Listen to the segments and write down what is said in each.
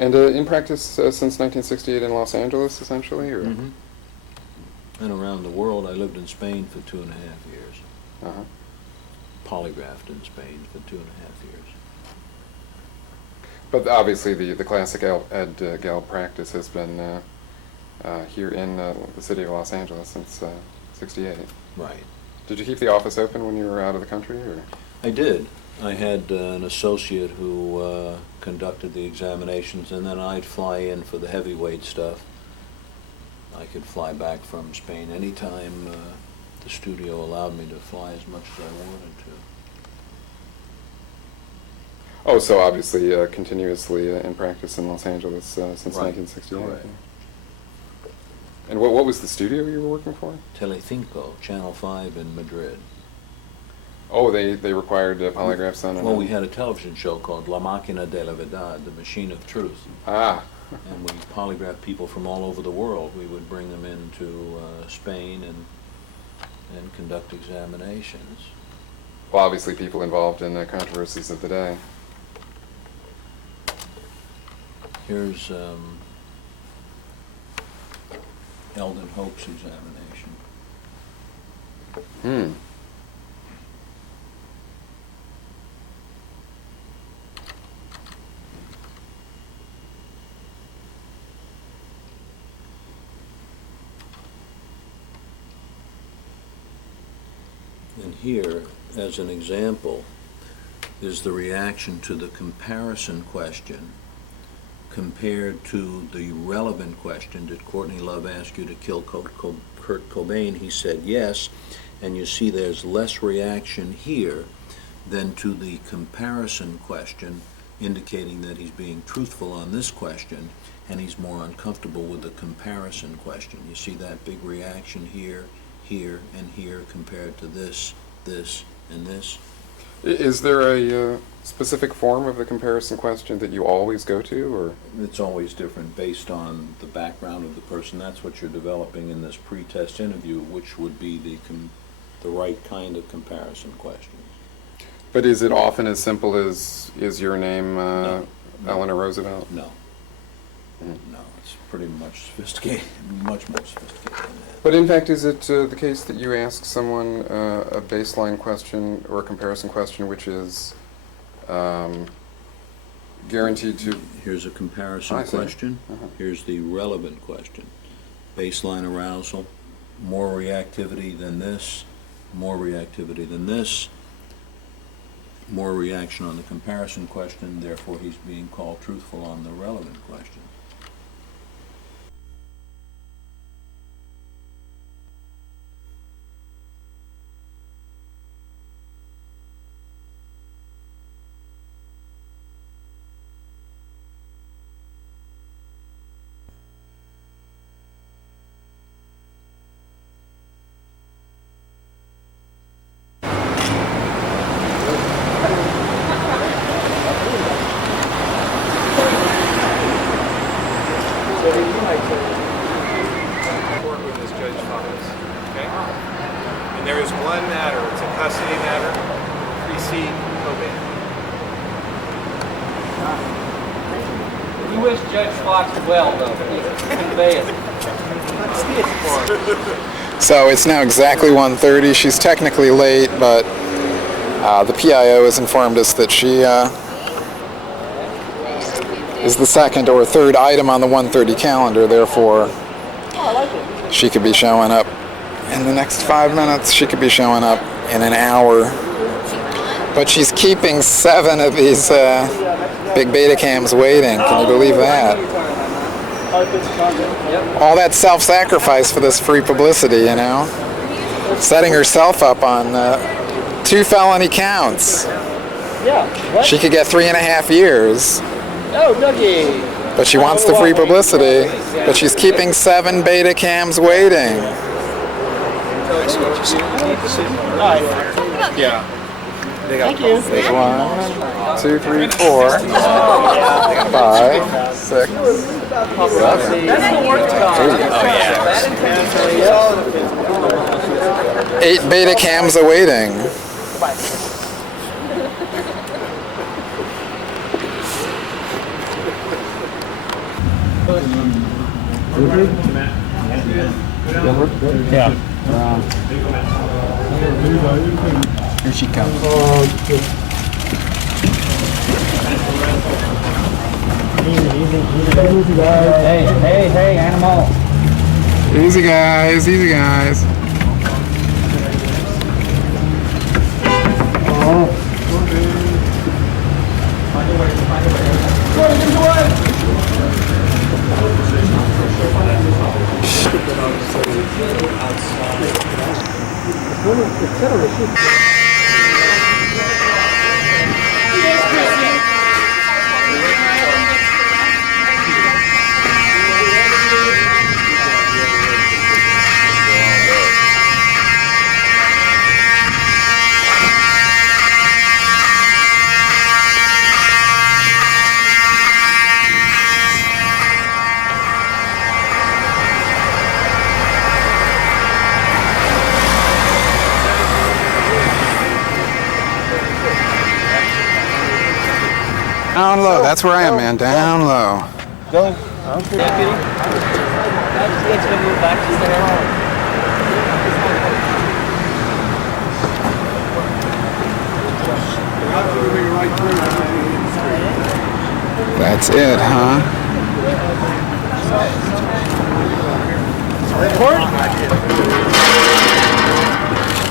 And in practice since 1968 in Los Angeles, essentially, or? Mm-hmm. And around the world. I lived in Spain for 2.5 years. Uh-huh. Polygraphed in Spain for 2.5 years. But obviously the classic gal practice has been here in the city of Los Angeles since 68. Right. Did you keep the office open when you were out of the country, or? I did. I had an associate who conducted the examinations, and then I'd fly in for the heavyweight stuff. I could fly back from Spain anytime the studio allowed me to fly as much as I wanted to. Oh, so obviously continuously in practice in Los Angeles since Right. 1968. Right. And what was the studio you were working for? Telecinco, Channel 5 in Madrid. Oh, they required polygraphs on it? Well, we had a television show called La Máquina de la Verdad, the Machine of Truth. Ah. And we polygraphed people from all over the world. We would bring them into Spain and conduct examinations. Well, obviously people involved in the controversies of the day. Here's Eldon Hope's examination. Hmm. And here, as an example, is the reaction to the comparison question compared to the relevant question. Did Courtney Love ask you to kill Kurt Cobain? He said yes, and you see there's less reaction here than to the comparison question, indicating that he's being truthful on this question, and he's more uncomfortable with the comparison question. You see that big reaction here, here, and here compared to this, this, and this. Is there a specific form of the comparison question that you always go to, or? It's always different based on the background of the person. That's what you're developing in this pre-test interview, which would be the right kind of comparison questions. But is it often as simple as, is your name No. Eleanor Roosevelt? No. No, it's pretty much sophisticated, much more sophisticated than that. But in fact, is it the case that you ask someone a baseline question or a comparison question which is guaranteed to... Here's a comparison question. Here's the relevant question. Baseline arousal, more reactivity than this, more reactivity than this, more reaction on the comparison question, therefore he's being called truthful on the relevant question. Courtroom is Judge Fox, okay? And there is one matter, it's a custody matter, precede Cobain. You wish Judge Fox well, though. Convey it. Let's see it for her. So it's now exactly 1:30. She's technically late, but the PIO has informed us that she is the second or third item on the 1:30 calendar, therefore she could be showing up in the next 5 minutes. She could be showing up in an hour. But she's keeping 7 of these big beta cams waiting. Can you believe that? All that self-sacrifice for this free publicity, you know? Setting herself up on 2 felony counts. She could get 3.5 years. Oh, Dougie. But she wants the free publicity. But she's keeping 7 beta cams waiting. Yeah. Thank you. There's 1, 2, 3, 4, 5, 6, 7. That's the work time. 8 beta cams awaiting. Yeah. Here she comes. Hey, animal. Easy guys, easy guys. Down low, that's where I am, man. Down low. Go. Deputy, I just get you to move back just there. That's it, huh?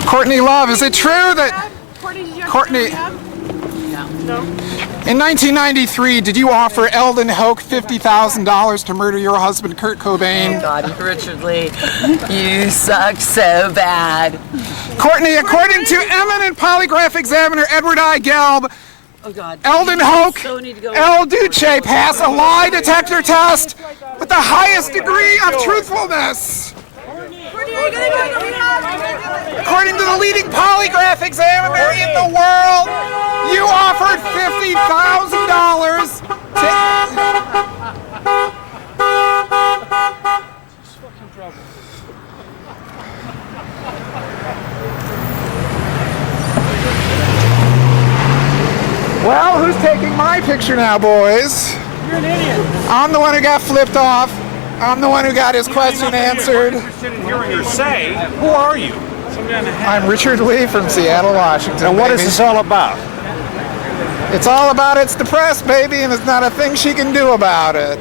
Courtney Love, is it true that Courtney, in 1993, did you offer Eldon Hoke $50,000 to murder your husband, Kurt Cobain? God, Richard Lee, you suck so bad. Courtney, according to eminent polygraph examiner Edward I. Gelb, Oh God. Eldon You Hoke, so need to go. El Duce passed a lie detector test with the highest degree of truthfulness. According to the leading polygraph examiner in the world, you offered $50,000 Well, who's taking my picture now, boys? You're an idiot. I'm the one who got flipped off. I'm the one who got his question answered. Interested in hearing her say, who are you? I'm Richard Lee from Seattle, Washington. And what is baby. this all about? It's all about it's the press, baby, and there's not a thing she can do about it.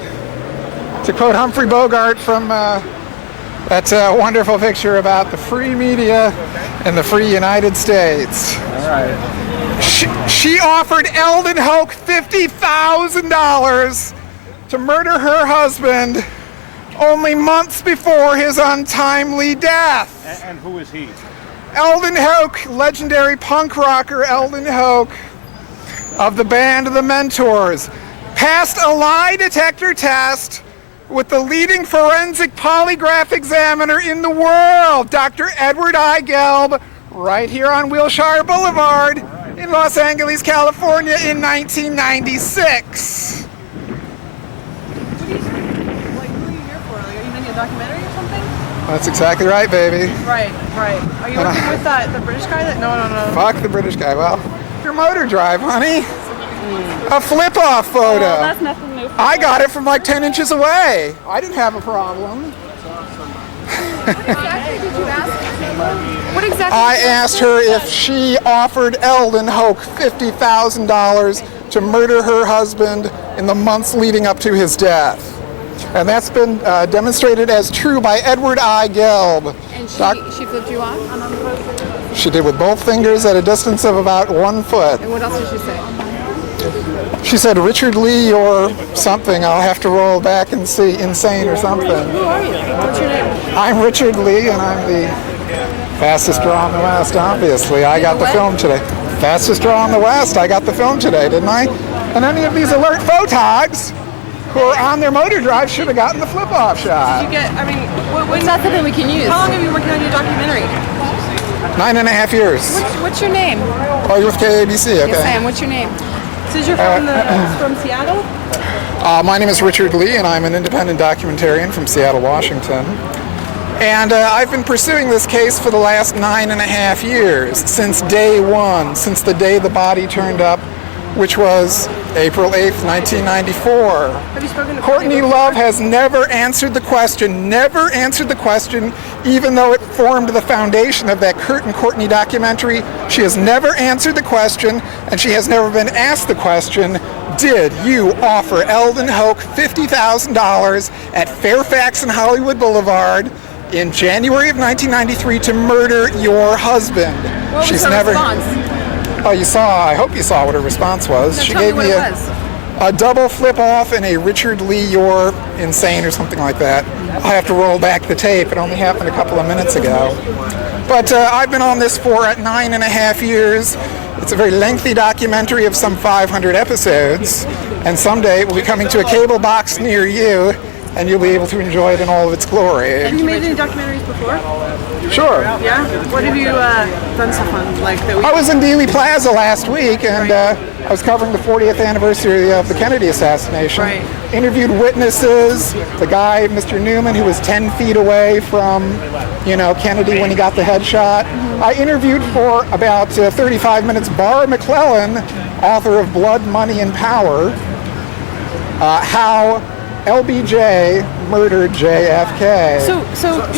To quote Humphrey Bogart from that wonderful picture about the free media and the free United States. All right. She offered Eldon Hoke $50,000 to murder her husband only months before his untimely death. And who is he? Eldon Hoke, legendary punk rocker Eldon Hoke of the band The Mentors, passed a lie detector test with the leading forensic polygraph examiner in the world, Dr. Edward I. Gelb, right here on Wilshire Boulevard in Los Angeles, California in 1996. Who are you here for? Like, are you making a documentary or something? That's exactly right, baby. Right. Are you working with the British guy that? No. Fuck the British guy. Well, your motor drive, honey. A flip-off photo. Oh, that's nothing new. I got it from like 10 inches away. I didn't have a problem. What exactly did you ask? What exactly? I asked her if she offered Eldon Hoke $50,000 to murder her husband in the months leading up to his death. And that's been demonstrated as true by Edward I. Gelb. And she flipped you off? She did with both fingers at a distance of about 1 foot. And what else did she say? She said, Richard Lee or something. I'll have to roll back and see, insane or something. Who are you? What's your name? I'm Richard Lee, and I'm the fastest draw in the West, obviously. I got the film today. Fastest draw in the West. I got the film today, didn't I? And any of these alert photogs who are on their motor drive should have gotten the flip-off shot. Did you get? I mean, what's that something we can use? How long have you been working on your documentary? 9.5 years. What's your name? Oh, you're with KABC, okay. Yes, I am. What's your name? So you're from Seattle? My name is Richard Lee, and I'm an independent documentarian from Seattle, Washington. And I've been pursuing this case for the last 9.5 years, since day one, since the day the body turned up which was April 8th, 1994. Have you spoken to Courtney Love has never answered the question, even though it formed the foundation of that Kurt and Courtney documentary. She has never answered the question, and she has never been asked the question, did you offer Eldon Hoke $50,000 at Fairfax and Hollywood Boulevard in January of 1993 to murder your husband? What was her response? Oh, I hope you saw what her response was. No, She tell me gave what me it was. a double flip off and a Richard Lee, you're insane or something like that. I have to roll back the tape. It only happened a couple of minutes ago. But I've been on this for 9.5 years. It's a very lengthy documentary of some 500 episodes. And someday it will be coming to a cable box near you, and you'll be able to enjoy it in all of its glory. Have you made any documentaries before? Sure. Yeah? What have you done stuff on? Like that I was in Dealey Plaza last week, and I was covering the 40th anniversary of the Kennedy assassination. Right. Interviewed witnesses, the guy, Mr. Newman, who was 10 feet away from, Kennedy when he got the headshot. I interviewed for about 35 minutes Barr McClellan, author of Blood, Money, and Power, how LBJ murdered JFK. So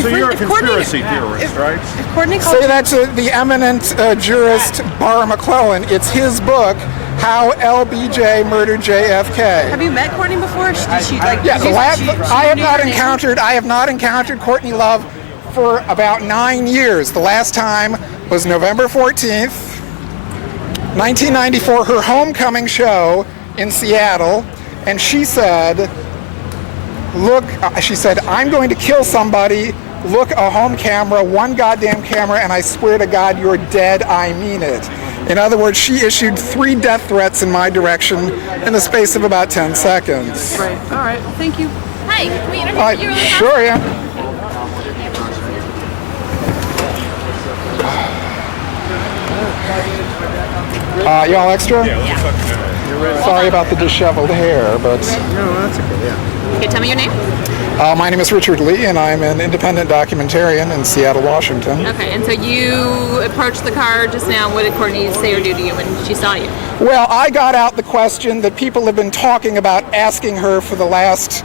you're a conspiracy theorist, right? If Courtney called Say that to the eminent jurist Barr McClellan. It's his book, How LBJ Murdered JFK. have you met Courtney before? Did she like? Yeah, I have knew not your name? encountered Courtney Love for about 9 years. The last time was November 14th, 1994, her homecoming show in Seattle, and she said, I'm going to kill somebody. Look, a home camera, one goddamn camera, and I swear to God, you're dead. I mean it. In other words, she issued 3 death threats in my direction in the space of about 10 seconds. Right. All right. Well, thank you. Hi, can we interview you really fast? Sure, yeah. Y'all extra? Yeah. Sorry about the disheveled hair, but... Okay, tell me your name. My name is Richard Lee, and I'm an independent documentarian in Seattle, Washington. Okay, and so you approached the car just now. What did Courtney say or do to you when she saw you? Well, I got out the question that people have been talking about asking her for the last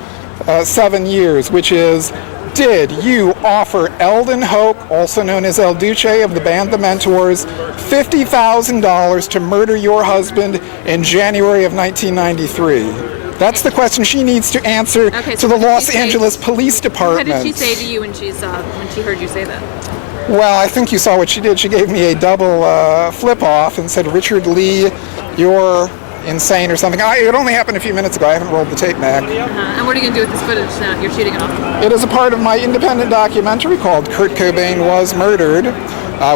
7 years, which is, did you offer Eldon Hoke, also known as El Duce of the band The Mentors, $50,000 to murder your husband in January of 1993? That's the question she needs to answer to the Los Angeles Police Department. What did she say to you when she heard you say that? Well, I think you saw what she did. She gave me a double flip-off and said, Richard Lee, you're insane or something. It only happened a few minutes ago. I haven't rolled the tape back. And what are you going to do with this footage now? You're shooting it off? It is a part of my independent documentary called Kurt Cobain Was Murdered,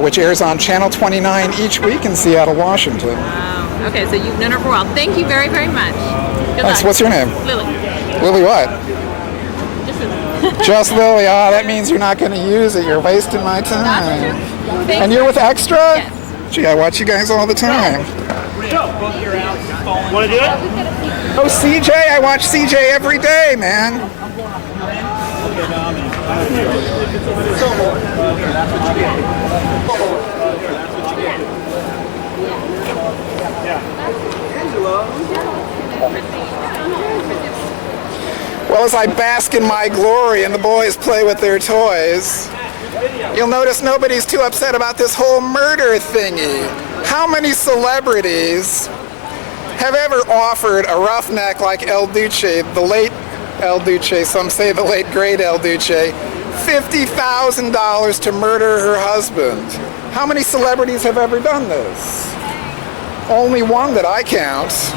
which airs on Channel 29 each week in Seattle, Washington. Wow. Okay, so you've known her for a while. Thank you very, very much. Good Thanks. luck. What's your name? Lily. Lily what? Just Lily. Just Lily. That means you're not going to use it. You're wasting my time. Thanks. And you're with Extra? Yes. Gee, I watch you guys all the time. Want to do it? Oh, CJ, I watch CJ every day, man. Well, as I bask in my glory and the boys play with their toys, you'll notice nobody's too upset about this whole murder thingy. How many celebrities have ever offered a roughneck like El Duce, the late El Duce, some say the late great El Duce, $50,000 to murder her husband? How many celebrities have ever done this? Only one that I count.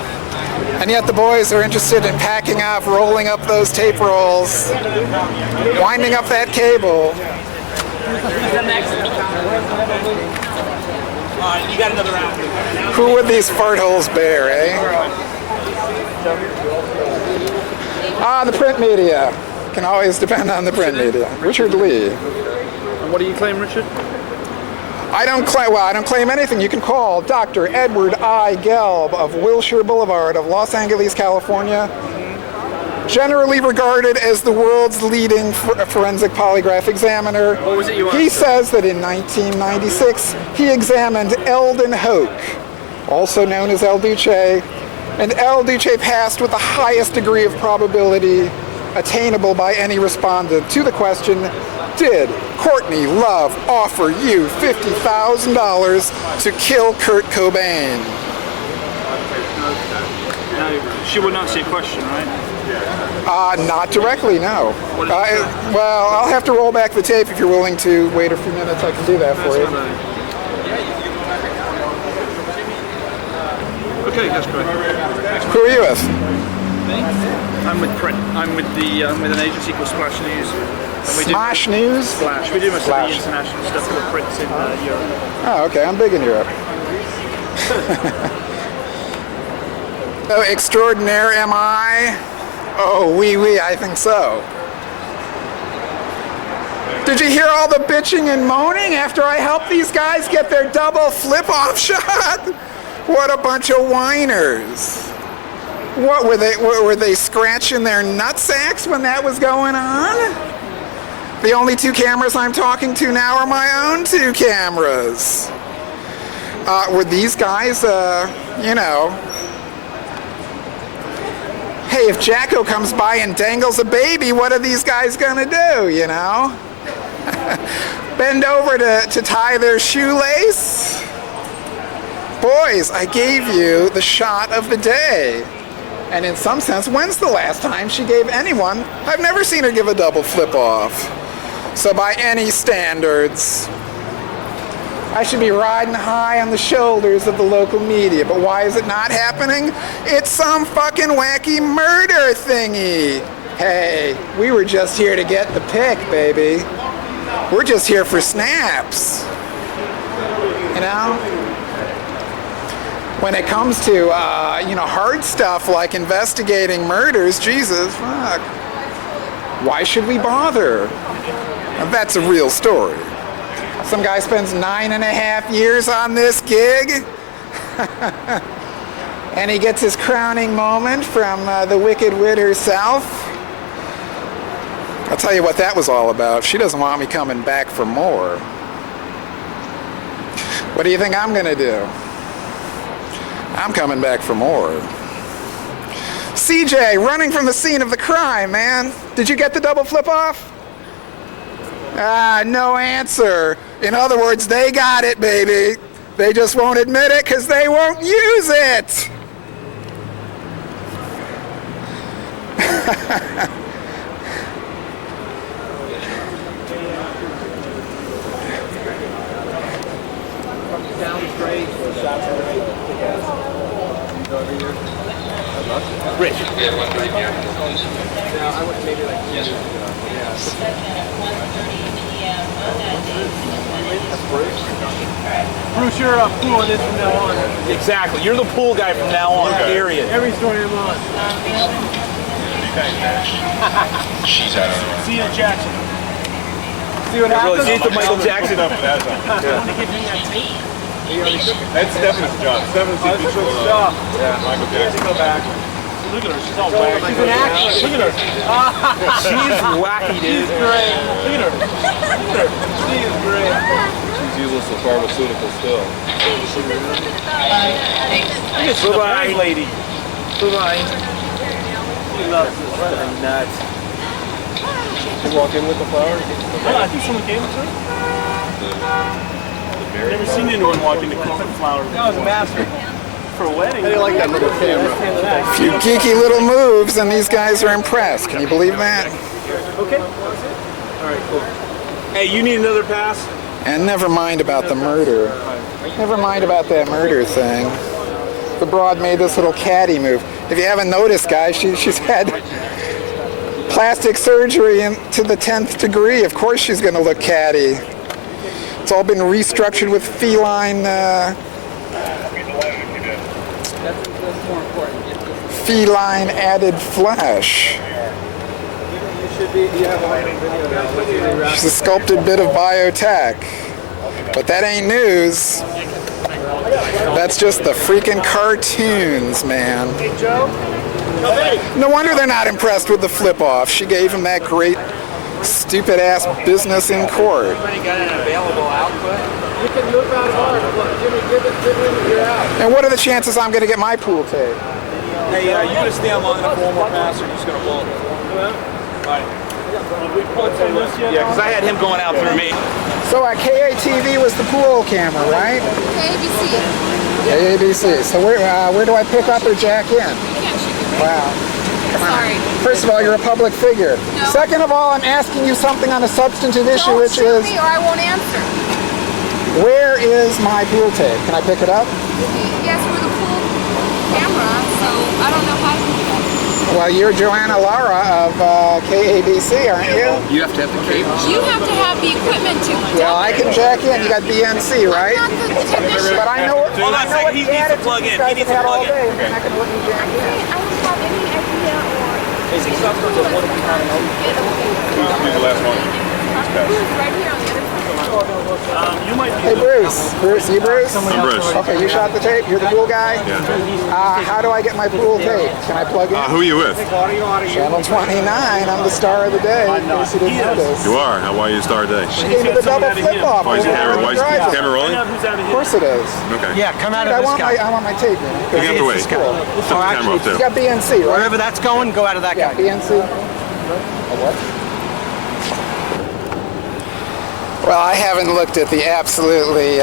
And yet the boys are interested in packing up, rolling up those tape rolls, winding up that cable. You got another round. Who would these fart holes bear, eh? The print media. Can always depend on the print media. Richard Lee. And what do you claim, Richard? I don't claim anything. You can call Dr. Edward I. Gelb of Wilshire Boulevard of Los Angeles, California. Generally regarded as the world's leading forensic polygraph examiner. What was it you He says that in 1996, he examined Eldon Hoke, also known as El Duce, and El Duce passed with the highest degree of probability attainable by any respondent to the question, did Courtney Love offer you $50,000 to kill Kurt Cobain? She would not say a question, right? Not directly, no. Well, I'll have to roll back the tape if you're willing to wait a few minutes. I can do that for you. Okay, that's great. Who are you with? I'm with print. I'm with an agency called Splash News. And we Smash News? Splash. We do most Splash. of the international stuff for prints in Europe. Oh, okay. I'm big in Europe. Oh, extraordinaire am I? Oh, oui, I think so. Did you hear all the bitching and moaning after I helped these guys get their double flip-off shot? What a bunch of whiners. What were they scratching their nutsacks when that was going on? The only two cameras I'm talking to now are my own two cameras. Were these guys, you know, hey, if Jacko comes by and dangles a baby, what are these guys gonna do, you know? Bend over to tie their shoelace? Boys, I gave you the shot of the day. And in some sense, when's the last time she gave anyone? I've never seen her give a double flip off. So by any standards, I should be riding high on the shoulders of the local media. But why is it not happening? It's some fucking wacky murder thingy. Hey, we were just here to get the pic, baby. We're just here for snaps. You know? When it comes to, you know, hard stuff like investigating murders, Jesus, fuck. Why should we bother? Now, that's a real story. Some guy spends 9.5 years on this gig, and he gets his crowning moment from the Wicked Wit herself. I'll tell you what that was all about. She doesn't want me coming back for more. What do you think I'm gonna do? I'm coming back for more. CJ, running from the scene of the crime, man. Did you get the double flip off? No answer. In other words, they got it, baby. They just won't admit it because they won't use it. Rich. Bruce, you're pulling this from now on. Exactly. You're the pool guy from now on, period. Every story you're on. She's out of the See you in Jackson. See what Really, happens? see the Michael Jackson. Want to give him that tape? That's Stephanie's job. Stephanie's That's a good stuff. Yeah, Michael Jackson. Go back. Look at her. She's all wacky. She's an actress. Look at her. She's wacky, dude. She's great. Look at her. Look at her. She is great. She's useless for pharmaceutical still. Look at the bag lady. Bye-bye. She loves this. I'm nuts. She walk in with the flowers? I think someone gave it to her. I've never seen anyone walk into corporate flowers. That was a master. For a wedding. I didn't like that little camera. A few geeky little moves, and these guys are impressed. Can you believe that? Okay. All right, cool. Hey, you need another pass? And never mind about the murder. Never mind about that murder thing. The broad made this little catty move. If you haven't noticed, guys, she's had plastic surgery to the 10th degree. Of course she's going to look catty. It's all been restructured with feline added flesh. She's a sculpted bit of biotech. But that ain't news. That's just the freaking cartoons, man. No wonder they're not impressed with the flip-off. She gave him that great, stupid-ass business in court. Anybody got an available output? You can move out of ours. Look. And what are the chances I'm going to get my pool tape? Hey, you gonna stand long enough for one more pass, or you just gonna blow it? Right. Yeah, because I had him going out through me. So KATV was the pool camera, right? KABC. KABC. So where do I pick up or jack in? You can't shoot me. Wow. Sorry. First of all, you're a public figure. No. Second of all, I'm asking you something on a substantive issue, Don't which shoot is, me or I won't answer. where is my pool tape? Can I pick it up? Yes, we're the pool camera, so I don't know how to do that. Well, you're Joanna Lara of KABC, aren't you? You have to have the cable. You have to have the equipment to. Well, I can jack in. You got BNC, right? I'm not the technician. But I know, Hold on a second, he needs to plug in. He needs to plug in. I'm not going to let you jack in. I don't have any idea or. Is he something that one of He's the last one. right here on the other side. You might Hey, Bruce. Bruce, you Bruce? I'm Bruce. Okay, you shot the tape. You're the pool guy? Yeah. How do I get my pool tape? Can I plug in? Who are you with? Channel 29. I'm the star of the day. In case you didn't notice. You are. Why are you star today? She gave me the double flip-off. Why is the camera, camera rolling? Of course it is. Okay. Yeah, come out Dude, of this guy. I want my tape, man. You have to wait. Set Cool. the camera up You too. got BNC, right? Wherever that's going, go out of that Yeah, guy. BNC. What? Well, I haven't looked at the absolutely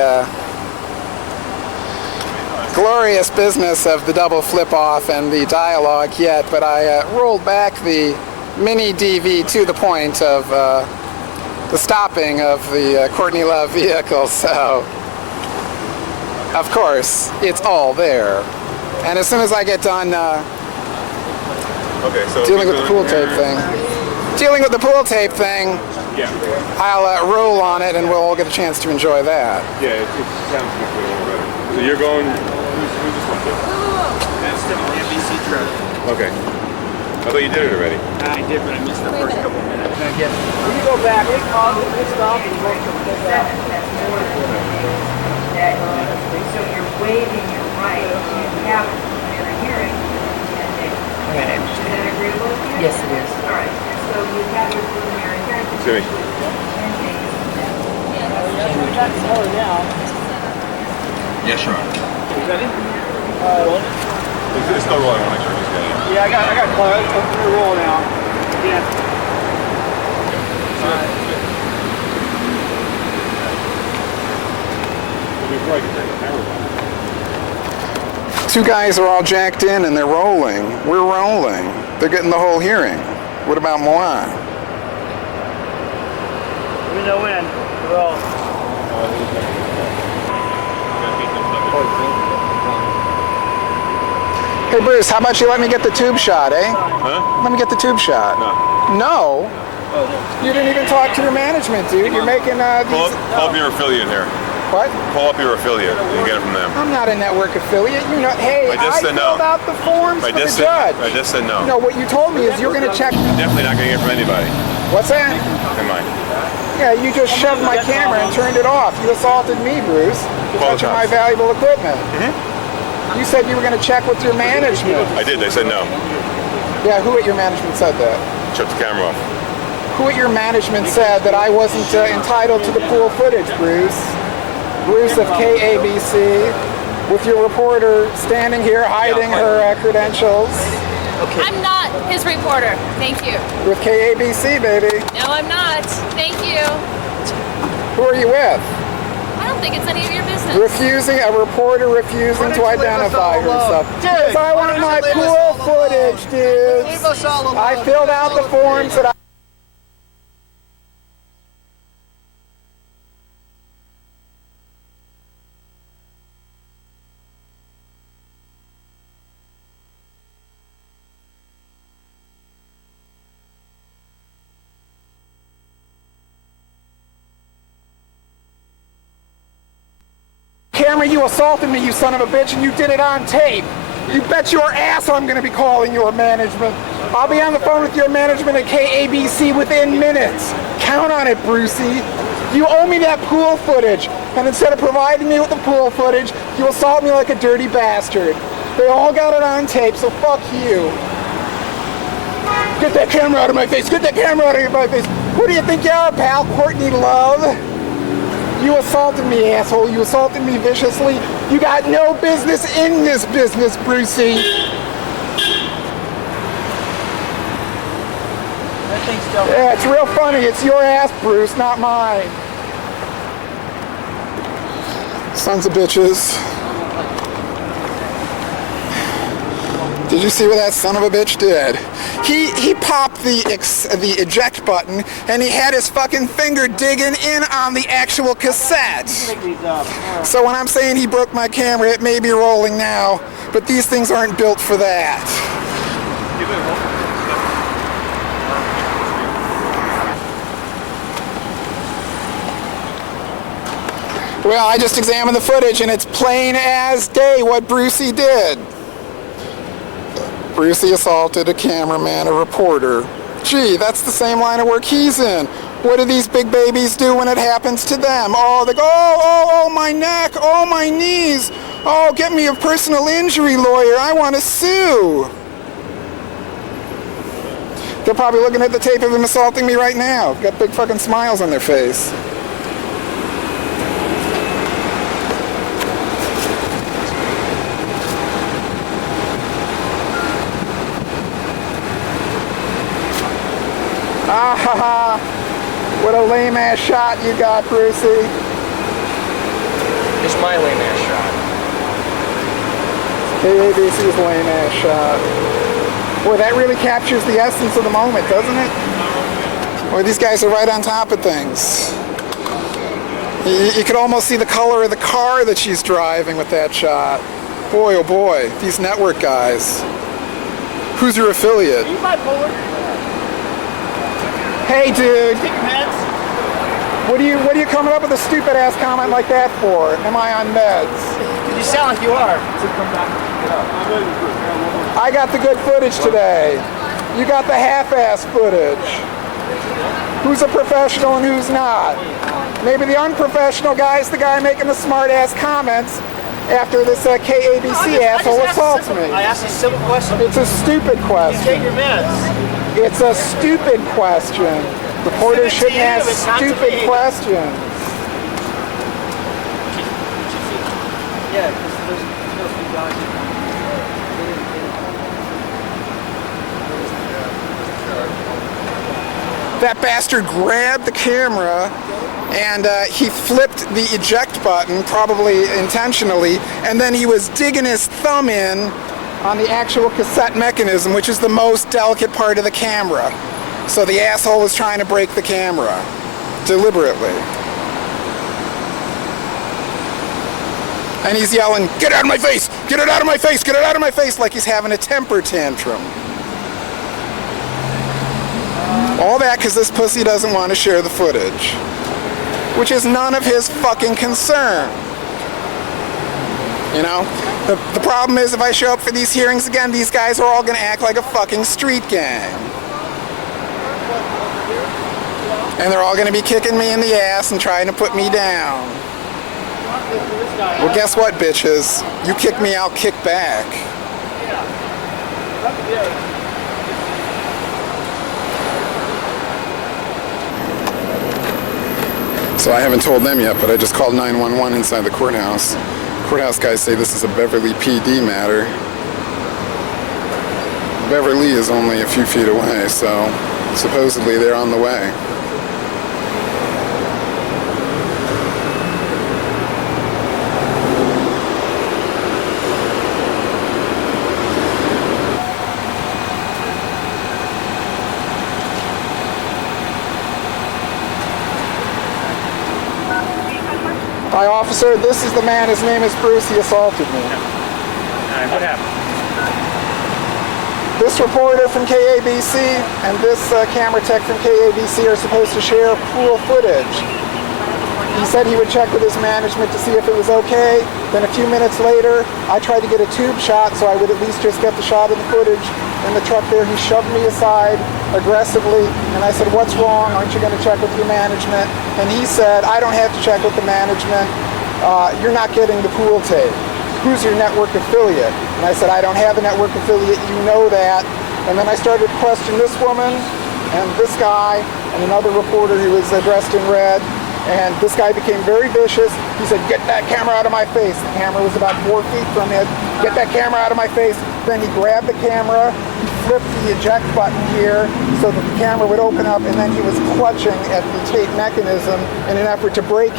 glorious business of the double flip-off and the dialogue yet, but I rolled back the mini DV to the point of the stopping of the Courtney Love vehicle, so of course it's all there. And as soon as I get done Okay, so dealing with the pool tape thing, I'll roll on it and we'll all get a chance to enjoy that. Yeah, it sounds much better. So you're going. Who's this one to? That's the NBC trip. Okay. I thought you did it already. I did, but I missed the first couple minutes. When you go back, we stop and go So you're waiving your right to have a hearing. Is that agreeable to you? Yes, it is. All right, so you have your preliminary hearing. Jimmy. Yes, Your Honor. It's still rolling. I want to make sure he's getting it. Yeah, I got close. I'm gonna roll now. Yeah. Before I can turn the camera on. Two guys are all jacked in and they're rolling. We're rolling. They're getting the whole hearing. What about moi? We know when. Roll. Hey Bruce, how about you let me get the tube shot, eh? Huh? Let me get the tube shot. No? You didn't even talk to your management, dude. You're making Pull these... up your affiliate here. What? Pull up your affiliate and get it from them. I'm not a network affiliate. You know, hey, I just said no. filled out the forms for the judge. I just said no. No, what you told me is you're going to check... Definitely not going to get it from anybody. What's that? Never mind. Yeah, you just shoved my camera and turned it off. You assaulted me, Bruce. You're Call the touching my cops. valuable equipment. You said you were going to check with your management. I did. They said no. Yeah, who at your management said that? Shut the camera off. Who at your management said that I wasn't entitled to the pool footage, Bruce? Bruce of KABC, with your reporter standing here hiding her credentials. I'm not his reporter. Thank you. With KABC, baby. No, I'm not. Thank you. Who are you with? I don't think it's any of your business. A reporter refusing to identify herself. Because I want my pool footage, dude. I filled out the forms that I... Camera, you assaulted me, you son of a bitch, and you did it on tape. You bet your ass I'm going to be calling your management. I'll be on the phone with your management at KABC within minutes. Count on it, Brucey. You owe me that pool footage, and instead of providing me with the pool footage, you assault me like a dirty bastard. They all got it on tape, so fuck you. Get that camera out of my face. Get that camera out of my face. Who do you think you are, pal? Courtney Love? You assaulted me, asshole. You assaulted me viciously. You got no business in this business, Brucey. That thing's still. Yeah, it's real funny. It's your ass, Bruce, not mine. Sons of bitches. Did you see what that son of a bitch did? He popped the eject button and he had his fucking finger digging in on the actual cassette. So when I'm saying he broke my camera, it may be rolling now, but these things aren't built for that. Well, I just examined the footage and it's plain as day what Brucey did. Brucey assaulted a cameraman, a reporter. Gee, that's the same line of work he's in. What do these big babies do when it happens to them? Oh, they go, oh, my neck, oh, my knees. Oh, get me a personal injury lawyer. I want to sue. They're probably looking at the tape of him assaulting me right now. Got big fucking smiles on their face. Ah ha ha! What a lame ass shot you got, Brucey. It's my lame ass shot. KABC's lame ass shot. Boy, that really captures the essence of the moment, doesn't it? Boy, these guys are right on top of things. You could almost see the color of the car that she's driving with that shot. Boy, oh boy, these network guys. Who's your affiliate? Are you bipolar? Hey, dude. Take your meds. What are you coming up with a stupid ass comment like that for? Am I on meds? You sound like you are. I got the good footage today. You got the half-ass footage. Who's a professional and who's not? Maybe the unprofessional guy is the guy making the smart-ass comments after this KABC asshole assaults me. I asked a simple question. It's a stupid question. Take your meds. It's a stupid question. Reporters shouldn't ask stupid questions. Yeah, because those two guys. That bastard grabbed the camera and he flipped the eject button, probably intentionally, and then he was digging his thumb in on the actual cassette mechanism, which is the most delicate part of the camera. So the asshole was trying to break the camera, deliberately. And he's yelling, "Get it out of my face! Get it out of my face! Get it out of my face!" like he's having a temper tantrum. All that because this pussy doesn't want to share the footage, which is none of his fucking concern. You know? The problem is if I show up for these hearings again, these guys are all going to act like a fucking street gang. And they're all going to be kicking me in the ass and trying to put me down. Well, guess what, bitches? You kick me, I'll kick back. So I haven't told them yet, but I just called 911 inside the courthouse. Courthouse guys say this is a Beverly PD matter. Beverly is only a few feet away, so supposedly they're on the way. Hi, officer. This is the man. His name is Bruce. He assaulted me. Alright, what happened? This reporter from KABC and this camera tech from KABC are supposed to share pool footage. He said he would check with his management to see if it was okay. Then a few minutes later, I tried to get a tube shot so I would at least just get the shot of the footage. In the truck there, he shoved me aside aggressively, and I said, "What's wrong? Aren't you going to check with your management?" And he said, "I don't have to check with the management. You're not getting the pool tape. Who's your network affiliate?" And I said, "I don't have a network affiliate. You know that." And then I started to question this woman and this guy and another reporter who was dressed in red. And this guy became very vicious. He said, "Get that camera out of my face." The camera was about 4 feet from it. "Get that camera out of my face." Then he grabbed the camera, he flipped the eject button here so that the camera would open up, and then he was clutching at the tape mechanism in an effort to break.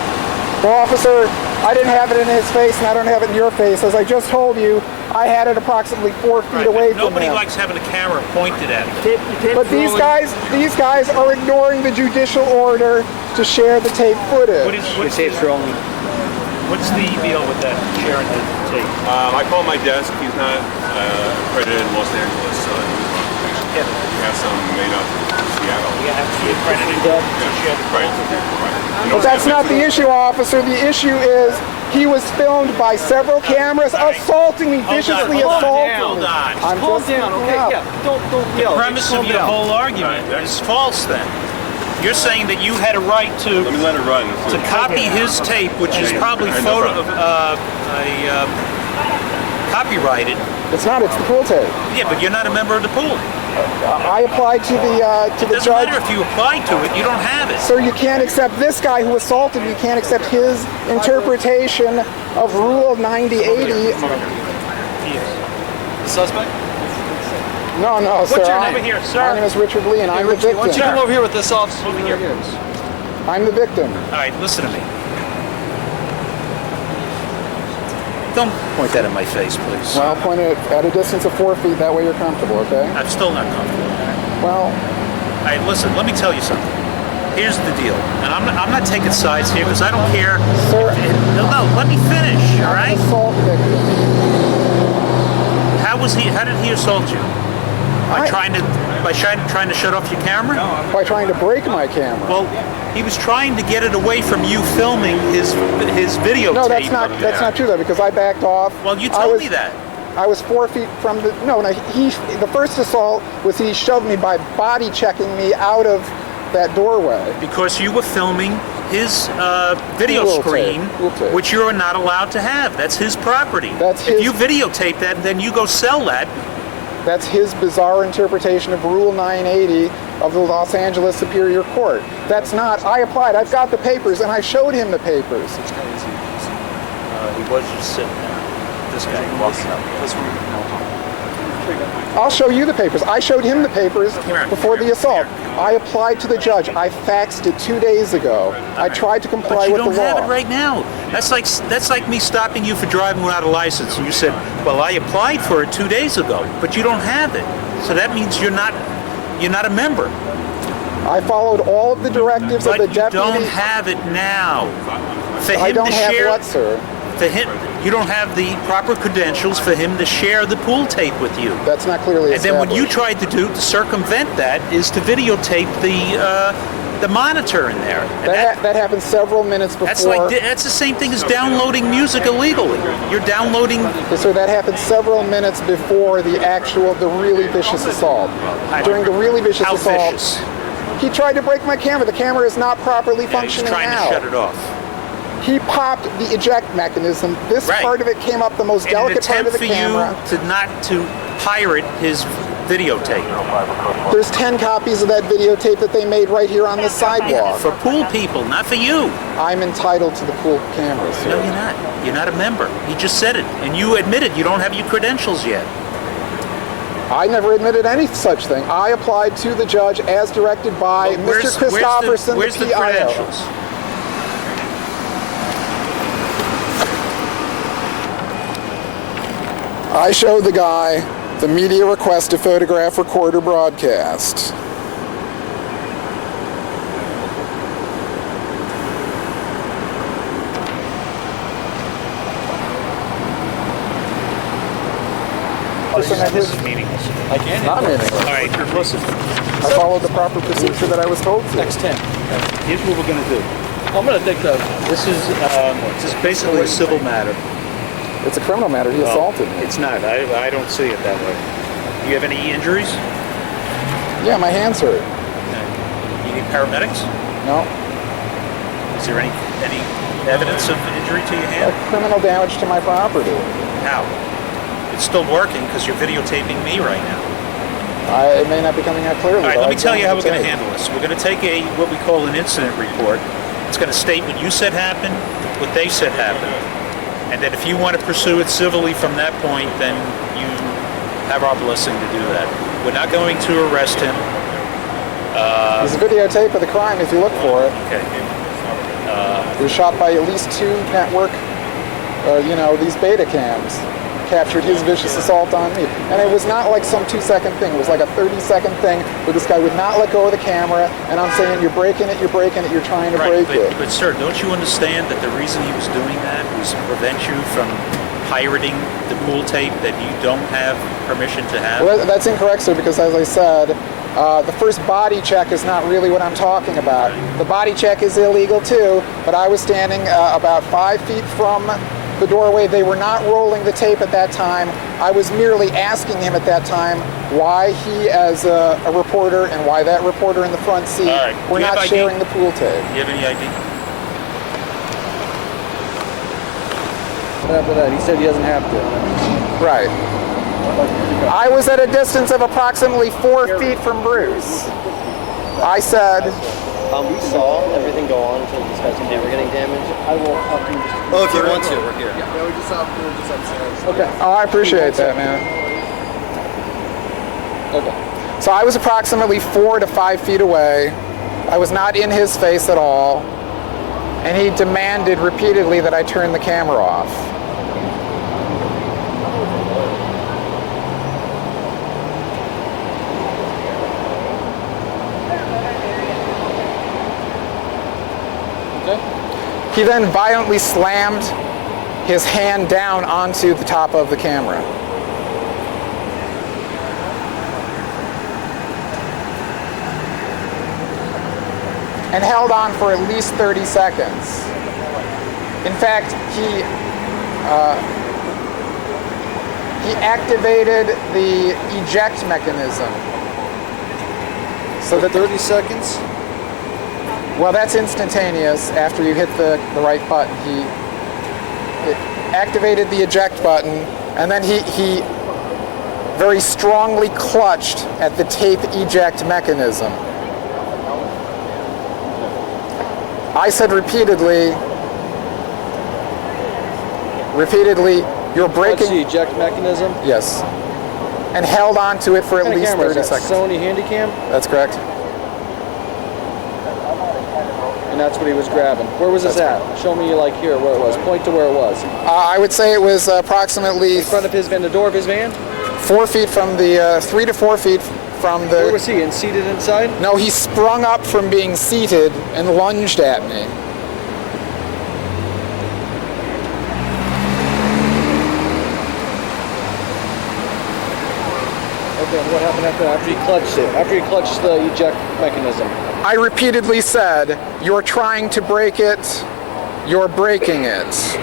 Well, officer, I didn't have it in his face, and I don't have it in your face. As I just told you, I had it approximately 4 feet away from him. Nobody likes having a camera pointed at him. But these guys are ignoring the judicial order to share the tape footage. What's the deal with that sharing the tape? I called my desk. He's not accredited in Los Angeles, so he has some made up in Seattle. You have to be accredited to share the Right. But that's not the issue, officer. The issue is he was filmed by several cameras assaulting me, viciously assaulting me. Hold on. I'm Calm just down, okay? up. Yeah, don't yell. The premise of your whole argument is false then. You're saying that you had a right to Let me let it run. to copy his tape, which is probably copyrighted. It's not. It's the pool tape. Yeah, but you're not a member of the pool. I applied to the Doesn't judge. matter if you applied to it, you don't have it. Sir, you can't accept this guy who assaulted me. You can't accept his interpretation of Rule 9080. The suspect? No, What's sir. your name here, sir? My name is Richard Lee, and I'm the Why don't you victim. come over here with this officer? Over here. I'm the victim. All right, listen to me. Don't point that in my face, please. Well, point it at a distance of 4 feet. That way you're comfortable, okay? I'm still not comfortable. Well, All right, listen, let me tell you something. Here's the deal, and I'm not taking sides here because I don't care. sir, No, let me finish, all I'm right? an assault victim. How did he assault you? By trying to shut off your camera? By trying to break my camera. Well, he was trying to get it away from you filming his videotape. No, that's not true though, because I backed off. Well, you told me that. I was 4 feet from the the first assault was he shoved me by body checking me out of that doorway. Because you were filming his video Pool screen, tape. which you're not allowed to have. That's his property. That's if his- you videotape that, then you go sell that. That's his bizarre interpretation of Rule 980 of the Los Angeles Superior Court. That's not. I applied. I've got the papers, and I showed him the papers. He was just sitting there. This guy walking up. I'll show you the papers. I showed him the papers before the assault. I applied to the judge. I faxed it 2 days ago. I tried to comply But you with don't the law. have it right now. That's like me stopping you for driving without a license. And you said, "Well, I applied for it 2 days ago," but you don't have it. So that means you're not a member. I followed all of the directives But of the you deputy. don't have it now. For I him don't to have share, what, sir? For him, you don't have the proper credentials for him to share the pool tape with you. That's not clearly And then what you established. tried to do to circumvent that is to videotape the monitor in there. And That happened several minutes before. that's the same thing as downloading music illegally. You're downloading. Yes, sir, that happened several minutes before the really vicious assault. During the really vicious How assault, vicious? he tried to break my camera. The camera is not properly Yeah, he's functioning trying now. to shut it off. He popped the eject mechanism. This Right. part of it came up the most In an delicate part of attempt the for camera. you to not to pirate his videotape. There's 10 copies of that videotape that they made right here on the sidewalk. For pool people, not for you. I'm entitled to the pool cameras, sir. No, you're not. You're not a member. He just said it. And you admitted you don't have your credentials yet. I never admitted any such thing. I applied to the judge as directed by But Mr. Christopherson, where's the PIO. credentials? I showed the guy the media request to photograph, record, or broadcast. This is meaningless. I can't. Not meaningless. All right, listen. I followed the proper procedure that I was told to. X10. Here's what we're going to do. I'm gonna take the. This is basically a civil matter. It's a criminal matter. He assaulted me. It's not. I don't see it that way. You have any injuries? Yeah, my hands hurt. You need paramedics? No. Is there any evidence of injury to your hand? Criminal damage to my property. How? It's still working because you're videotaping me right now. It may not be coming out clearly. All right, but let me I tell you how we're going to tape. handle this. We're going to take what we call an incident report, It's going to state what you said happened, what they said happened. And then if you want to pursue it civilly from that point, then you have our blessing to do that. We're not going to arrest him. There's a videotape of the crime if you look for it. Okay. It was shot by at least 2 network, these beta cams. Captured his vicious assault on me. And it was not like some 2-second thing. It was like a 30-second thing where this guy would not let go of the camera, and I'm saying, you're breaking it, you're trying to break it. But sir, don't you understand that the reason he was doing that was to prevent you from pirating the pool tape that you don't have permission to have? Well, that's incorrect, sir, because as I said, the first body check is not really what I'm talking about. The body check is illegal too, but I was standing about 5 feet from the doorway. They were not rolling the tape at that time. I was merely asking him at that time why he, as a reporter, and why that reporter in the front seat were not sharing the pool tape. Do you have any ID? After that, he said he doesn't have to. Right. I was at a distance of approximately 4 feet from Bruce. I said... we saw everything go on until this guy's never getting damaged. I will help you. Oh, if you want to, we're here. Yeah, we're just upstairs. Okay. Oh, I appreciate that, man. Okay. So I was approximately 4 to 5 feet away. I was not in his face at all. And he demanded repeatedly that I turn the camera off. He then violently slammed his hand down onto the top of the camera. And held on for at least 30 seconds. In fact, he activated the eject mechanism. So that 30 seconds? Well, that's instantaneous after you hit the right button. He activated the eject button, and then he very strongly clutched at the tape eject mechanism. I said repeatedly, you're breaking... the eject mechanism? Yes. And held on to it for at least 30 seconds. Sony Handycam? That's correct. And that's what he was grabbing. Where was this at? Show me, like, here, where it was. Point to where it was. I would say it was approximately... In front of his van, the door of his van? 4 feet from the... 3 to 4 feet from the... Where was he? And seated inside? No, he sprung up from being seated and lunged at me. Okay, what happened after that? After he clutched it? After he clutched the eject mechanism? I repeatedly said, you're trying to break it, you're breaking it.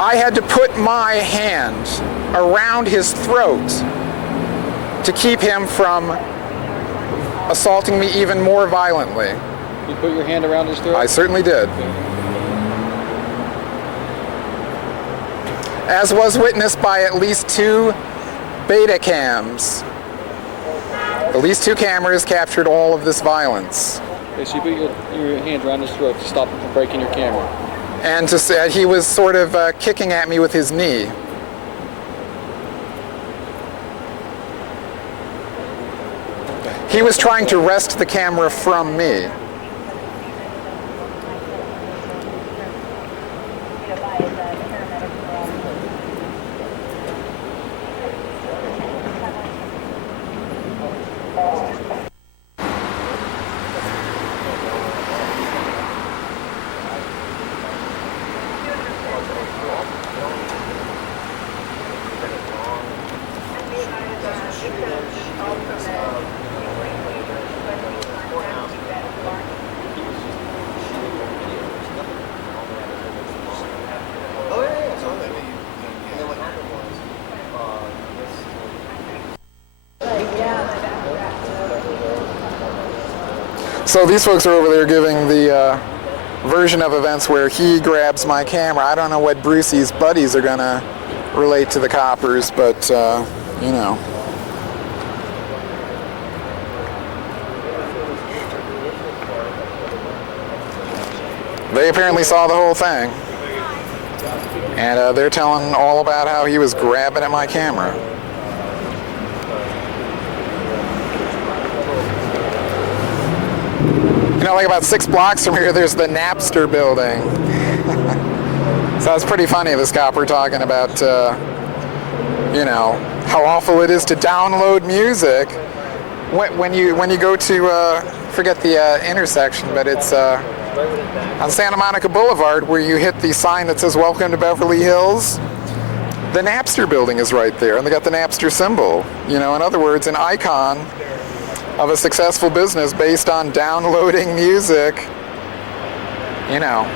I had to put my hand around his throat to keep him from assaulting me even more violently. You put your hand around his throat? I certainly did. As was witnessed by at least 2 beta cams. At least 2 cameras captured all of this violence. Okay, so you put your hand around his throat to stop him from breaking your camera. And to say he was sort of kicking at me with his knee. He was trying to wrest the camera from me. So these folks are over there giving the version of events where he grabs my camera. I don't know what Brucey's buddies are gonna relate to the coppers, but you know. They apparently saw the whole thing. And they're telling all about how he was grabbing at my camera. You know, like about 6 blocks from here, there's the Napster building. So it's pretty funny, this cop we're talking about, you know, how awful it is to download music. When you go to, forget the intersection, but it's on Santa Monica Boulevard, where you hit the sign that says "Welcome to Beverly Hills." The Napster building is right there, and they got the Napster symbol. You know, in other words, an icon of a successful business based on downloading music. You know,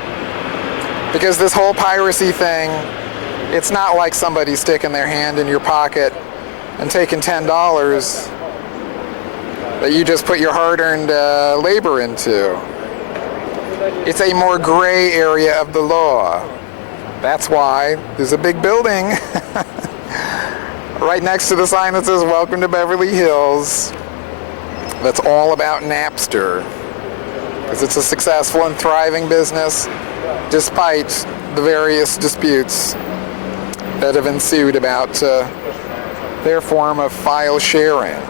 because this whole piracy thing, it's not like somebody sticking their hand in your pocket and taking $10 that you just put your hard-earned labor into. It's a more gray area of the law. That's why there's a big building right next to the sign that says "Welcome to Beverly Hills." That's all about Napster, because it's a successful and thriving business despite the various disputes that have ensued about their form of file sharing.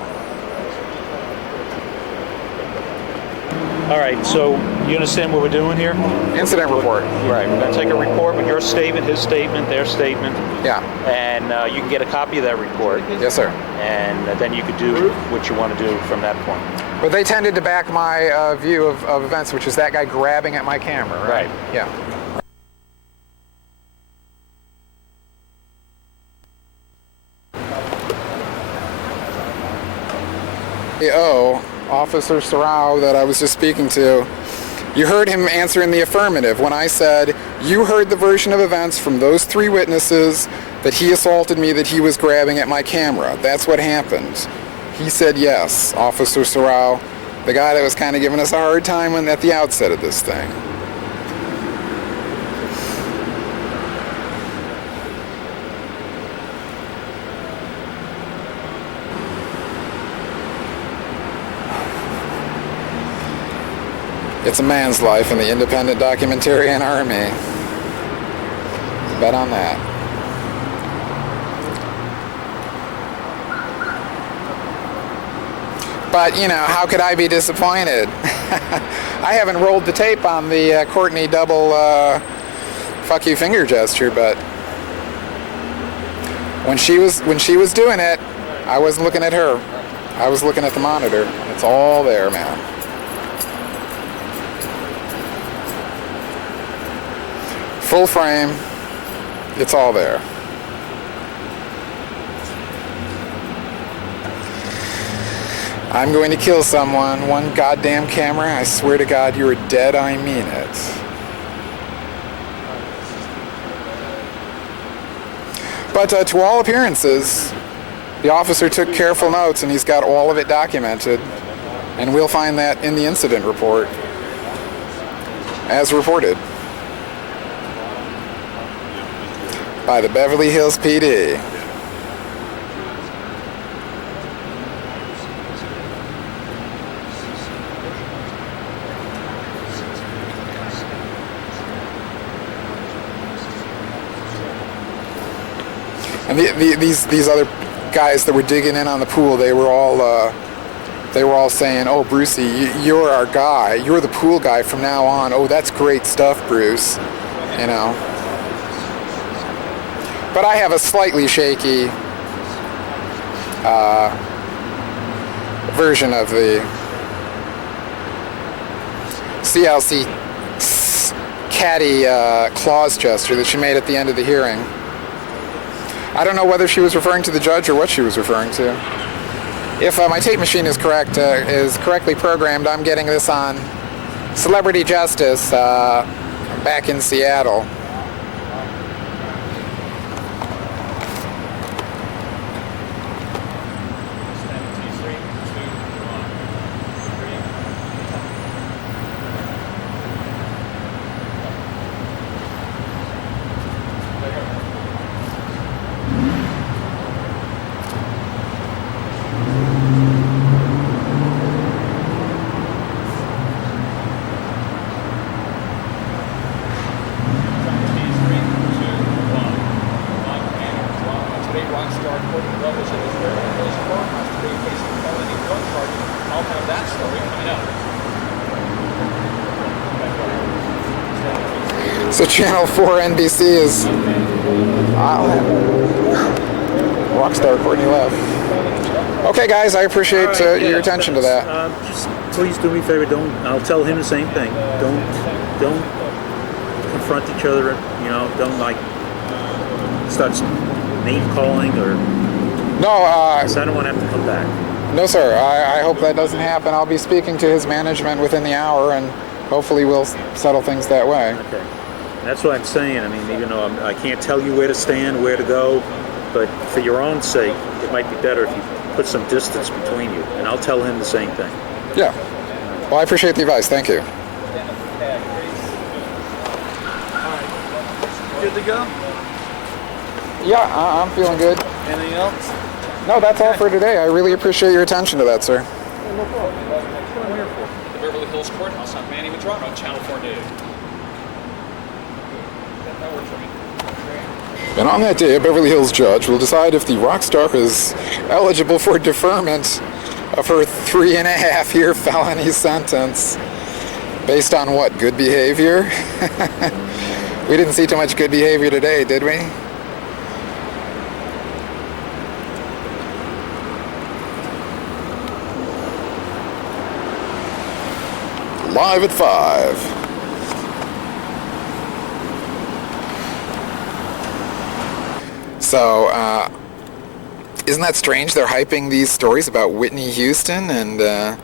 All right, so you understand what we're doing here? Incident report. Right, we're going to take a report with your statement, his statement, their statement. Yeah. And you can get a copy of that report. Yes, sir. And then you could do what you want to do from that point. But they tended to back my view of events, which is that guy grabbing at my camera, right? Right. Yeah. Officer Sorrow that I was just speaking to, you heard him answer in the affirmative when I said, you heard the version of events from those 3 witnesses that he assaulted me, that he was grabbing at my camera. That's what happened. He said yes, Officer Sorrow, the guy that was kind of giving us a hard time at the outset of this thing. It's a man's life in the independent documentarian army. Bet on that. But, you know, how could I be disappointed? I haven't rolled the tape on the Courtney double fuck you finger gesture, but when she was doing it, I wasn't looking at her. I was looking at the monitor. It's all there, man. Full frame, it's all there. I'm going to kill someone, one goddamn camera, I swear to God you're dead, I mean it. But to all appearances, the officer took careful notes and he's got all of it documented, and we'll find that in the incident report, as reported by the Beverly Hills PD. And these other guys that were digging in on the pool, they were all saying, "Oh, Brucey, you're our guy. You're the pool guy from now on. Oh, that's great stuff, Bruce." You know. But I have a slightly shaky version of the CLC catty clause gesture that she made at the end of the hearing. I don't know whether she was referring to the judge or what she was referring to. If my tape machine is correctly programmed, I'm getting this on Celebrity Justice back in Seattle. troubles in his Beverly Hills courthouse today facing felony drug charges. I'll have that story coming up. So Channel 4 NBC is... Rockstar Courtney left. Okay, guys, I appreciate your attention to that. Just please do me a favor. Don't. I'll tell him the same thing. Don't confront each other. You know. Don't start name calling or. No. I don't want to have to come back. No, sir. I hope that doesn't happen. I'll be speaking to his management within the hour, and hopefully we'll settle things that way. Okay. That's what I'm saying. I mean, even though I can't tell you where to stand, where to go, but for your own sake, it might be better if you put some distance between you, and I'll tell him the same thing. Yeah. Well, I appreciate the advice. Thank you. Good to go? Yeah, I'm feeling good. Anything else? No, that's all for today. I really appreciate your attention to that, sir. No problem. That's what I'm here for. The Beverly Hills Courthouse. I'm Manny Madrano, Channel 4 News. That works for me. And on that day, a Beverly Hills judge will decide if the rock star is eligible for deferment of her 3.5-year felony sentence. Based on what? Good behavior? We didn't see too much good behavior today, did we? Live at 5. So, isn't that strange? They're hyping these stories about Whitney Houston and the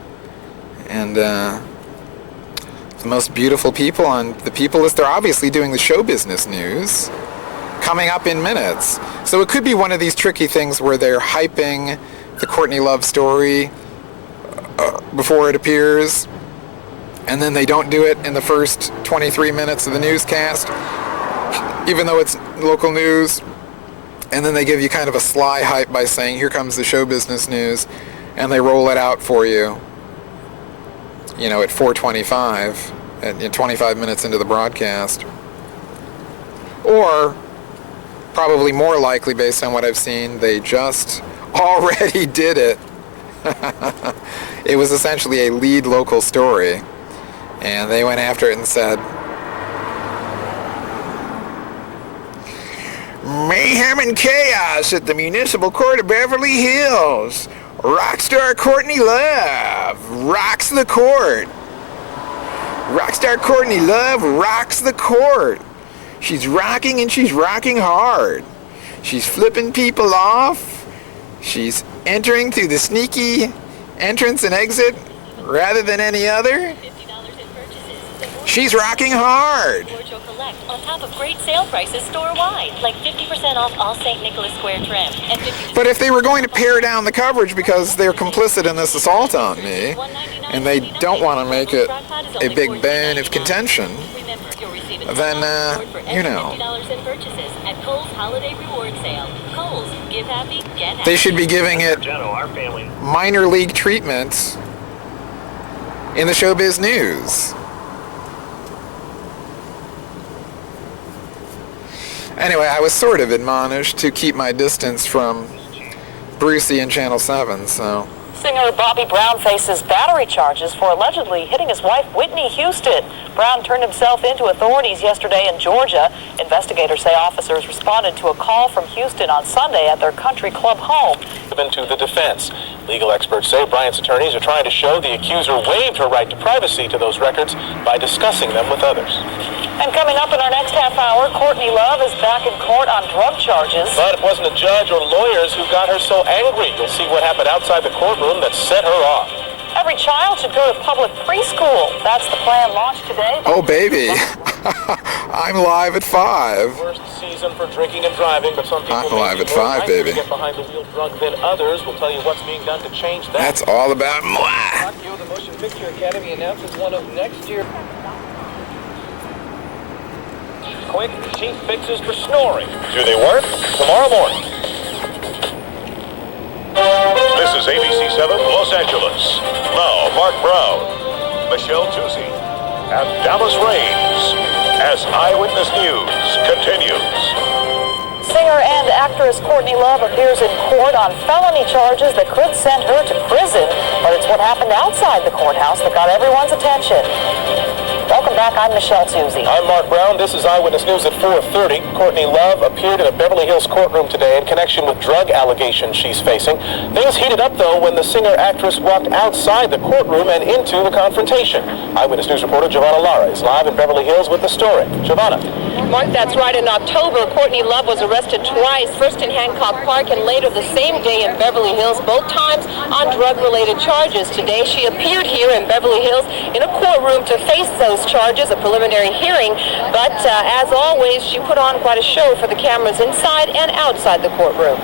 most beautiful people on the People list. They're obviously doing the show business news coming up in minutes. So it could be one of these tricky things where they're hyping the Courtney Love story before it appears, and then they don't do it in the first 23 minutes of the newscast, even though it's local news. And then they give you kind of a sly hype by saying, here comes the show business news, and they roll it out for you, you know, at 4:25, at 25 minutes into the broadcast. Or, probably more likely based on what I've seen, they just already did it. It was essentially a lead local story, and they went after it and said, mayhem and chaos at the Municipal Court of Beverly Hills. Rockstar Courtney Love rocks the court. Rockstar Courtney Love rocks the court. She's rocking, and she's rocking hard. She's flipping people off. She's entering through the sneaky entrance and exit rather than any other. She's rocking hard. On top of great sale prices store-wide, like 50% off all St. Nicholas Square trim. And but if they were going to pare down the coverage because they're complicit in this assault on me, and they don't want to make it a big bone of contention, then, you know, they should be giving it minor league treatment in the showbiz news. Anyway, I was sort of admonished to keep my distance from Brucey and Channel 7, so... Singer Bobby Brown faces battery charges for allegedly hitting his wife Whitney Houston. Brown turned himself into authorities yesterday in Georgia. Investigators say officers responded to a call from Houston on Sunday at their country club home. To the defense. Legal experts say Bryant's attorneys are trying to show the accuser waived her right to privacy to those records by discussing them with others. And coming up in our next half hour, Courtney Love is back in court on drug charges. But it wasn't a judge or lawyers who got her so angry. You'll see what happened outside the courtroom that set her off. Every child should go to public preschool. That's the plan launched today. Oh, baby. I'm live at 5. Worst season for drinking and driving, but some people I'm live at 5, baby. Get behind the wheel drunk than others. We'll tell you what's being done to change that. That's all about moi. The Motion Picture Academy announces one of next year. Quick cheap fixes for snoring. Do they work? Tomorrow morning. This is ABC 7 Los Angeles. Now, Mark Brown, Michelle Tusi, and Dallas Raines as Eyewitness News continues. Singer and actress Courtney Love appears in court on felony charges that could send her to prison, but it's what happened outside the courthouse that got everyone's attention. Welcome back, I'm Michelle Tuesey. I'm Mark Brown. This is Eyewitness News at 4:30. Courtney Love appeared in a Beverly Hills courtroom today in connection with drug allegations she's facing. Things heated up, though, when the singer-actress walked outside the courtroom and into the confrontation. Eyewitness News reporter Giovanna Lara is live in Beverly Hills with the story. Giovanna. Mark, that's right. In October, Courtney Love was arrested twice, first in Hancock Park and later the same day in Beverly Hills, both times on drug-related charges. Today, she appeared here in Beverly Hills in a courtroom to face those charges, a preliminary hearing, but as always, she put on quite a show for the cameras inside and outside the courtroom.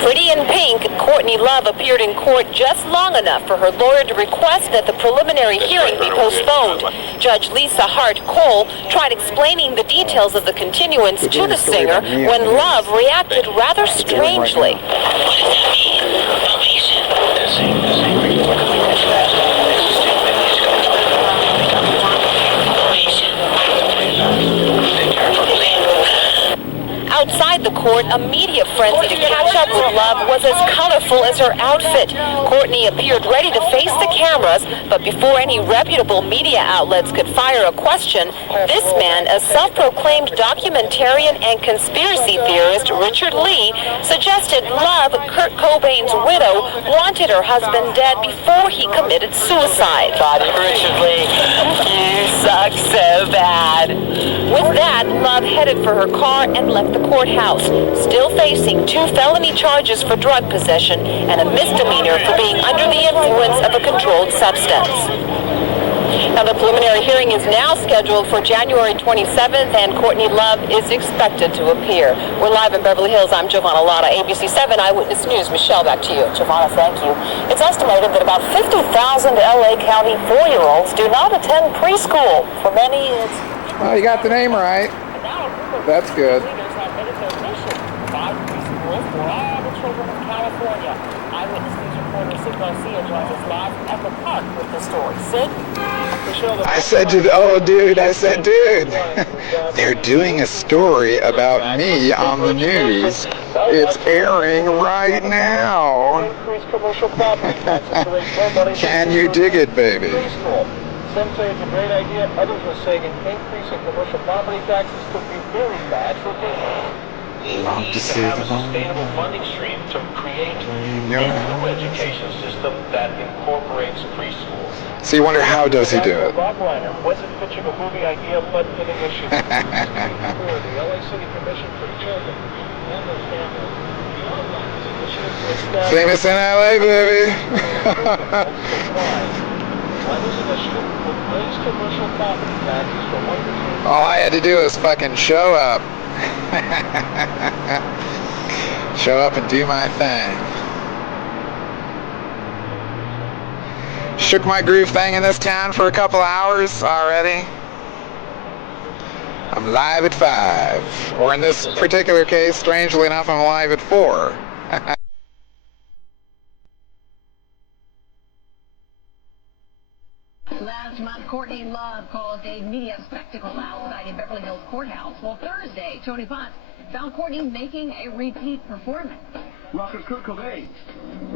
Pretty in pink, Courtney Love appeared in court just long enough for her lawyer to request that the preliminary hearing be postponed. Judge Lisa Hart Cole tried explaining the details of the continuance to the singer when Love reacted rather strangely. Outside the court, a media frenzy to catch up with Love was as colorful as her outfit. Courtney appeared ready to face the cameras, but before any reputable media outlets could fire a question, this man, a self-proclaimed documentarian and conspiracy theorist, Richard Lee, suggested Love, Kurt Cobain's widow, wanted her husband dead before he committed suicide. Richard Lee, you suck so bad. With that, Love headed for her car and left the courthouse, still facing 2 felony charges for drug possession and a misdemeanor for being under the influence of a controlled substance. Now, the preliminary hearing is now scheduled for January 27th, and Courtney Love is expected to appear. We're live in Beverly Hills. I'm Giovanna Lotta, ABC 7 Eyewitness News. Michelle, back to you. Giovanna, thank you. It's estimated that about 50,000 LA County 4-year-olds do not attend preschool. For many, it's... Oh, you got the name right. That's good. Eyewitness News reporter Sid Garcia joins us live from Echo Park with the story. Sid? I said, dude, they're doing a story about me on the news. It's airing right now. Can you dig it, baby? Some say it's a great idea. Others are saying an increase in commercial property taxes could be very bad for business. Love to see have a them all. sustainable funding stream to create a new education system that incorporates preschool. So you wonder, how does he do it? Bob Reiner wasn't pitching a movie idea, but an initiative. For the LA City Commission for Children and their families. Famous in LA, baby. All I had to do was fucking show up. Show up and do my thing. Shook my groove thing in this town for a couple hours already. I'm live at 5. Or in this particular case, strangely enough, I'm live at 4. Last month, Courtney Love caused a media spectacle outside in Beverly Hills Courthouse. Well, Thursday, Tony Potts found Courtney making a repeat performance. Rocker Kurt Cobain.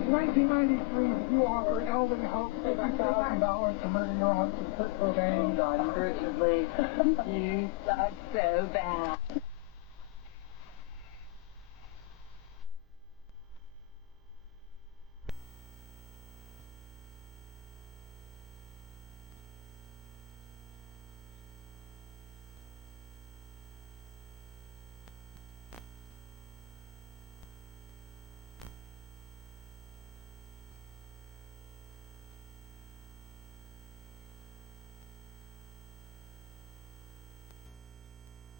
1993, you offered Elvin Hope $50,000 to murder your husband, Kurt Cobain. Richard Lee, you suck so bad.